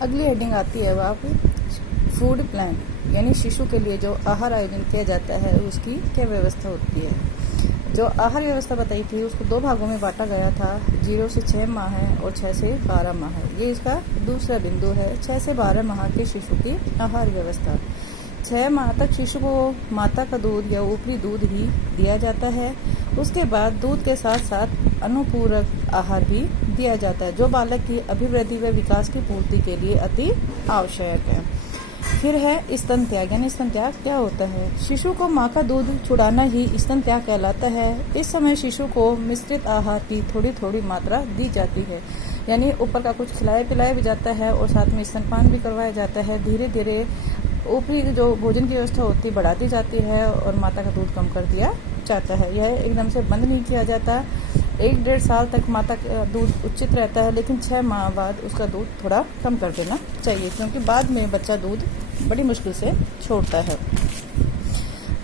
अगली हेडिंग आती है वहाँ पे फूड प्लान, यानी शिशु के लिए जो आहार आयोजन किया जाता है उसकी क्या व्यवस्था होती है। जो आहार व्यवस्था बताई थी उसको 2 भागों में बांटा गया था, 0 से 6 माह है और 6 से 12 माह है। ये इसका दूसरा बिंदु है। 6 से 12 माह के शिशु की आहार व्यवस्था। 6 माह तक शिशु को माता का दूध या ऊपरी दूध ही दिया जाता है। उसके बाद दूध के साथ साथ अनुपूरक आहार भी दिया जाता है, जो बालक की अभिवृद्धि व विकास की पूर्ति के लिए अति आवश्यक है। फिर है स्तन त्याग, यानी स्तन त्याग क्या होता है। शिशु को माँ का दूध छुड़ाना ही स्तन त्याग कहलाता है। इस समय शिशु को मिश्रित आहार की थोड़ी थोड़ी मात्रा दी जाती है, यानी ऊपर का कुछ खिलाया पिलाया भी जाता है और साथ में स्तनपान भी करवाया जाता है। धीरे धीरे ऊपरी जो भोजन की व्यवस्था होती है बढ़ा दी जाती है और माता का दूध कम कर दिया जाता है। यह एकदम से बंद नहीं किया जाता। 1-1.5 साल तक माता का दूध उचित रहता है, लेकिन 6 माह बाद उसका दूध थोड़ा कम कर देना चाहिए, क्योंकि बाद में बच्चा दूध बड़ी मुश्किल से छोड़ता है।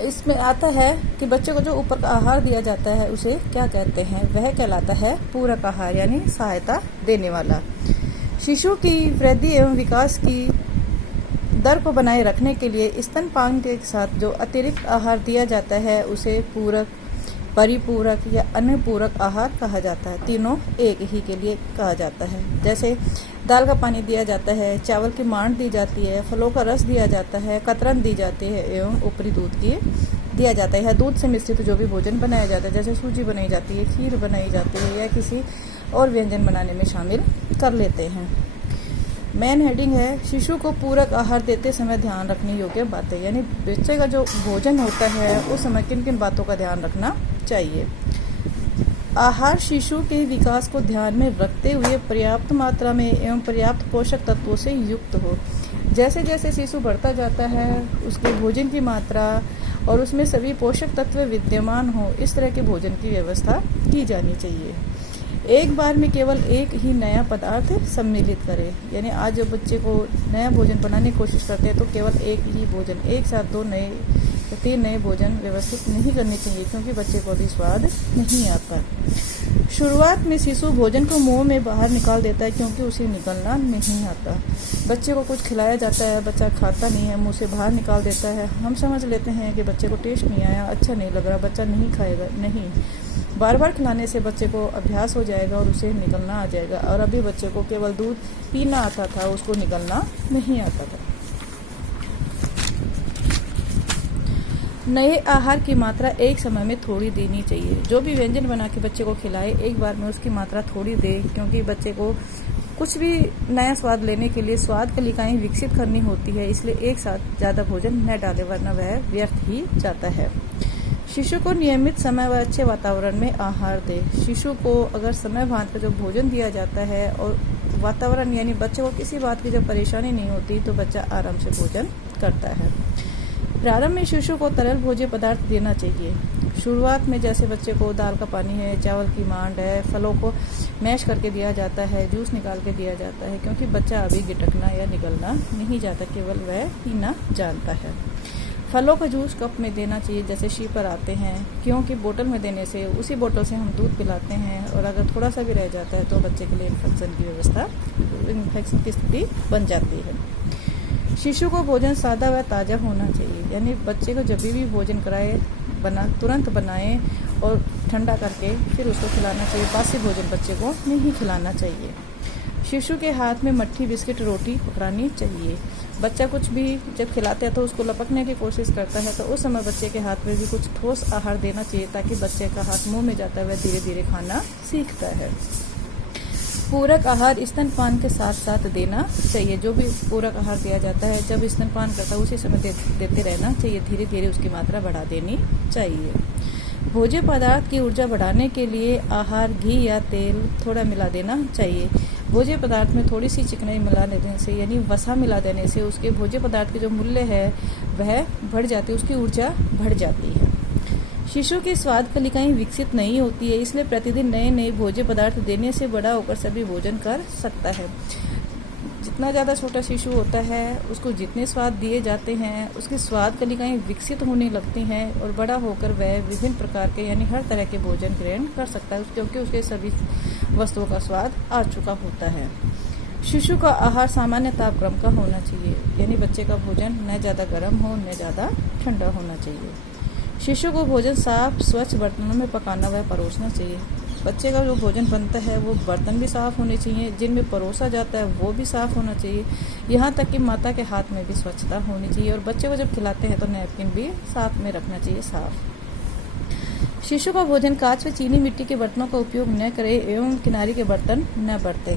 इसमें आता है कि बच्चे को जो ऊपर का आहार दिया जाता है उसे क्या कहते हैं। वह कहलाता है पूरक आहार, यानी सहायता देने वाला। शिशु की वृद्धि एवं विकास की दर को बनाए रखने के लिए स्तनपान के साथ जो अतिरिक्त आहार दिया जाता है उसे पूरक, परिपूरक या अनुपूरक आहार कहा जाता है। तीनों एक ही के लिए कहा जाता है। जैसे दाल का पानी दिया जाता है, चावल की मांड दी जाती है, फलों का रस दिया जाता है, कतरन दी जाती है एवं ऊपरी दूध की दिया जाता है। दूध से मिश्रित जो भी भोजन बनाया जाता है, जैसे सूजी बनाई जाती है, खीर बनाई जाती है या किसी और व्यंजन बनाने में शामिल कर लेते हैं। मेन हेडिंग है शिशु को पूरक आहार देते समय ध्यान रखने योग्य बातें, यानी बच्चे का जो भोजन होता है उस समय किन किन बातों का ध्यान रखना चाहिए। आहार शिशु के विकास को ध्यान में रखते हुए पर्याप्त मात्रा में एवं पर्याप्त पोषक तत्वों से युक्त हो। जैसे जैसे शिशु बढ़ता जाता है उसके भोजन की मात्रा और उसमें सभी पोषक तत्व विद्यमान हो, इस तरह के भोजन की व्यवस्था की जानी चाहिए। एक बार में केवल एक ही नया पदार्थ सम्मिलित करें, यानी आज जब बच्चे को नया भोजन बनाने की कोशिश करते हैं तो केवल एक ही भोजन, एक साथ 2 नए या 3 नए भोजन व्यवस्थित नहीं करने चाहिए, क्योंकि बच्चे को अभी स्वाद नहीं आता। शुरुआत में शिशु भोजन को मुंह में बाहर निकाल देता है, क्योंकि उसे निकलना नहीं आता। बच्चे को कुछ खिलाया जाता है, बच्चा खाता नहीं है, मुंह से बाहर निकाल देता है। हम समझ लेते हैं कि बच्चे को टेस्ट नहीं आया, अच्छा नहीं लग रहा, बच्चा नहीं खाएगा। नहीं, बार बार खिलाने से बच्चे को अभ्यास हो जाएगा और उसे निकलना आ जाएगा। और अभी बच्चे को केवल दूध पीना आता था, उसको निकलना नहीं आता था। नए आहार की मात्रा एक समय में थोड़ी देनी चाहिए। जो भी व्यंजन बना के बच्चे को खिलाए एक बार में उसकी मात्रा थोड़ी दे, क्योंकि बच्चे को कुछ भी नया स्वाद लेने के लिए स्वाद कलिकाएं विकसित करनी होती है, इसलिए एक साथ ज़्यादा भोजन न डाले, वरना वह व्यर्थ ही जाता है। शिशु को नियमित समय व अच्छे वातावरण में आहार दे। शिशु को अगर समय भांत का जो भोजन दिया जाता है और वातावरण, यानी बच्चे को किसी बात की जब परेशानी नहीं होती तो बच्चा आराम से भोजन करता है। प्रारंभ में शिशु को तरल भोज्य पदार्थ देना चाहिए। शुरुआत में जैसे बच्चे को दाल का पानी है, चावल की मांड है, फलों को मैश करके दिया जाता है, जूस निकाल के दिया जाता है, क्योंकि बच्चा अभी गिटकना या निगलना नहीं जाता, केवल वह पीना जानता है। फलों का जूस कप में देना चाहिए, जैसे शीपर आते हैं, क्योंकि बोतल में देने से उसी बोतल से हम दूध पिलाते हैं और अगर थोड़ा सा भी रह जाता है तो बच्चे के लिए इन्फेक्शन की स्थिति बन जाती है। शिशु को भोजन सादा व ताज़ा होना चाहिए, यानी बच्चे को जब भी भोजन कराए तुरंत बनाएं और ठंडा करके फिर उसको खिलाना चाहिए। बासी भोजन बच्चे को नहीं खिलाना चाहिए। शिशु के हाथ में मट्ठी, बिस्किट, रोटी पकड़ानी चाहिए। बच्चा कुछ भी जब खिलाते हैं तो उसको लपकने की कोशिश करता है, तो उस समय बच्चे के हाथ में भी कुछ ठोस आहार देना चाहिए, ताकि बच्चे का हाथ मुंह में जाता है वह धीरे धीरे खाना सीखता है। पूरक आहार स्तनपान के साथ साथ देना चाहिए। जो भी पूरक आहार दिया जाता है जब स्तनपान करता है उसी समय देते रहना चाहिए, धीरे धीरे उसकी मात्रा बढ़ा देनी चाहिए। भोज्य पदार्थ की ऊर्जा बढ़ाने के लिए आहार, घी या तेल थोड़ा मिला देना चाहिए। भोज्य पदार्थ में थोड़ी सी चिकनाई मिला देने से, यानी वसा मिला देने से उसके भोज्य पदार्थ की जो मूल्य है वह बढ़ जाती है, उसकी ऊर्जा बढ़ जाती है। शिशु की स्वाद कलिकाएं विकसित नहीं होती है, इसलिए प्रतिदिन नए नए भोज्य पदार्थ देने से बड़ा होकर सभी भोजन कर सकता है। जितना ज़्यादा छोटा शिशु होता है उसको जितने स्वाद दिए जाते हैं उसकी स्वाद कलिकाएं विकसित होने लगती हैं और बड़ा होकर वह विभिन्न प्रकार के, यानी हर तरह के भोजन ग्रहण कर सकता है, क्योंकि उसके सभी वस्तुओं का स्वाद आ चुका होता है। शिशु का आहार सामान्य तापक्रम का होना चाहिए, यानी बच्चे का भोजन न ज़्यादा गर्म हो न ज़्यादा ठंडा होना चाहिए। शिशु को भोजन साफ स्वच्छ बर्तनों में पकाना व परोसना चाहिए। बच्चे का जो भोजन बनता है वो बर्तन भी साफ़ होने चाहिए, जिनमें परोसा जाता है वो भी साफ़ होना चाहिए। यहाँ तक कि माता के हाथ में भी स्वच्छता होनी चाहिए और बच्चे को जब खिलाते हैं तो नैपकिन भी साथ में रखना चाहिए साफ। शिशु का भोजन कांच व चीनी मिट्टी के बर्तनों का उपयोग न करें एवं किनारी के बर्तन न बरतें।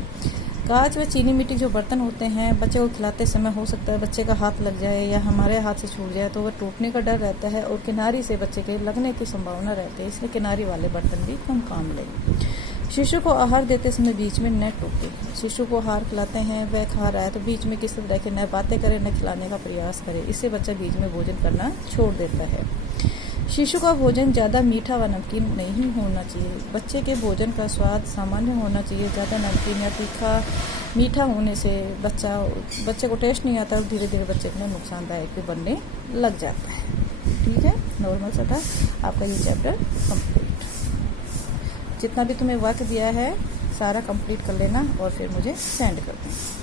कांच व चीनी मिट्टी जो बर्तन होते हैं, बच्चे को खिलाते समय हो सकता है बच्चे का हाथ लग जाए या हमारे हाथ से छूट जाए तो वह टूटने का डर रहता है और किनारी से बच्चे के लगने की संभावना रहती है, इसलिए किनारी वाले बर्तन भी कम काम लें। शिशु को आहार देते समय बीच में न टोकें। शिशु को आहार खिलाते हैं, वह खा रहा है तो बीच में किसी तरह के न बातें करें न खिलाने का प्रयास करें, इससे बच्चा बीच में भोजन करना छोड़ देता है। शिशु का भोजन ज़्यादा मीठा व नमकीन नहीं होना चाहिए। बच्चे के भोजन का स्वाद सामान्य होना चाहिए। ज़्यादा नमकीन या तीखा मीठा होने से बच्चे को टेस्ट नहीं आता और धीरे धीरे बच्चे को नुकसानदायक भी बनने लग जाता है। ठीक है, नॉर्मल सा था आपका ये चैप्टर कंप्लीट। जितना भी तुम्हें वर्क दिया है सारा कंप्लीट कर लेना और फिर मुझे सेंड कर देना।